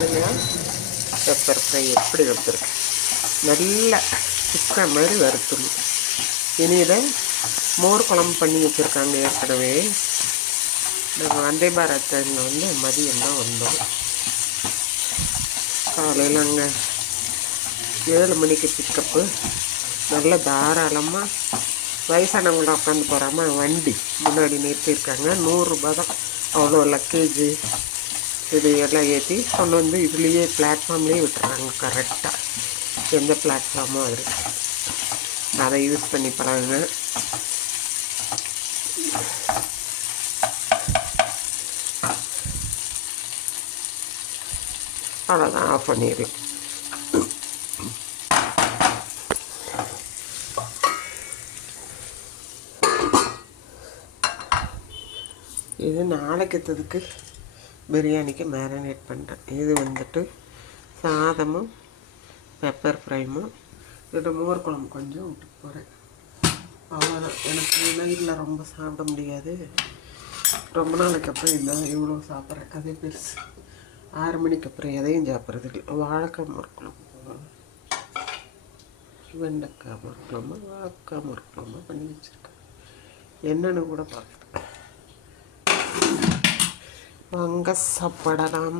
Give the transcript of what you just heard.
Pepper fry எப்படி வறுத்துருக்கு, நல்லா chicken மாதிரி வறுத்துணும். இனி இதை மோர் குழம்பு பண்ணி வச்சுருக்காங்க ஏற்கனவே. நாங்கள் வந்தே பாரத் ட்ரெயினில் வந்து மதியம் தான் வந்தோம். காலையில் அங்கே 7 மணிக்கு பிக்கப்பு. நல்ல தாராளமாக வயசானவங்கள உட்காந்து போகாமல் வண்டி முன்னாடி நிறுத்தியிருக்காங்க. 100 ரூபா தான். அவ்வளோ லக்கேஜு இது எல்லாம் ஏற்றி கொண்டு வந்து இதுலேயே பிளாட்ஃபார்ம்லேயே விட்டுறாங்க கரெக்டாக. எந்த பிளாட்ஃபார்மோ அது அதை யூஸ் பண்ணி பழகுங்க. அவ்வளோதான், ஆஃப் பண்ணிடலாம். இது நாளைக்கு பிரியாணிக்கு மேரினேட் பண்ணுறேன். இது வந்துட்டு சாதமும் பெப்பர் ஃப்ரைமும் இது மோர் குழம்பு கொஞ்சம் விட்டு போகிறேன். அவ்வளோதான். எனக்கு நைட்டில் ரொம்ப சாப்பிட முடியாது. ரொம்ப நாளைக்கு அப்புறம் இவ்வளோ சாப்பிட்றேன். அதே பெருசு. 6 மணிக்கு அப்புறம் எதையும் சாப்பிட்றது இல்லை. வாழைக்காய் மோர் குழம்பு, வெண்டைக்காய் மோர் குழம்பு, வாழைக்காய் மோர் குழம்பு பண்ணி வச்சுருக்கேன். என்னென்னு கூட பார்க்குறேன். வாங்க சாப்பிடலாம்.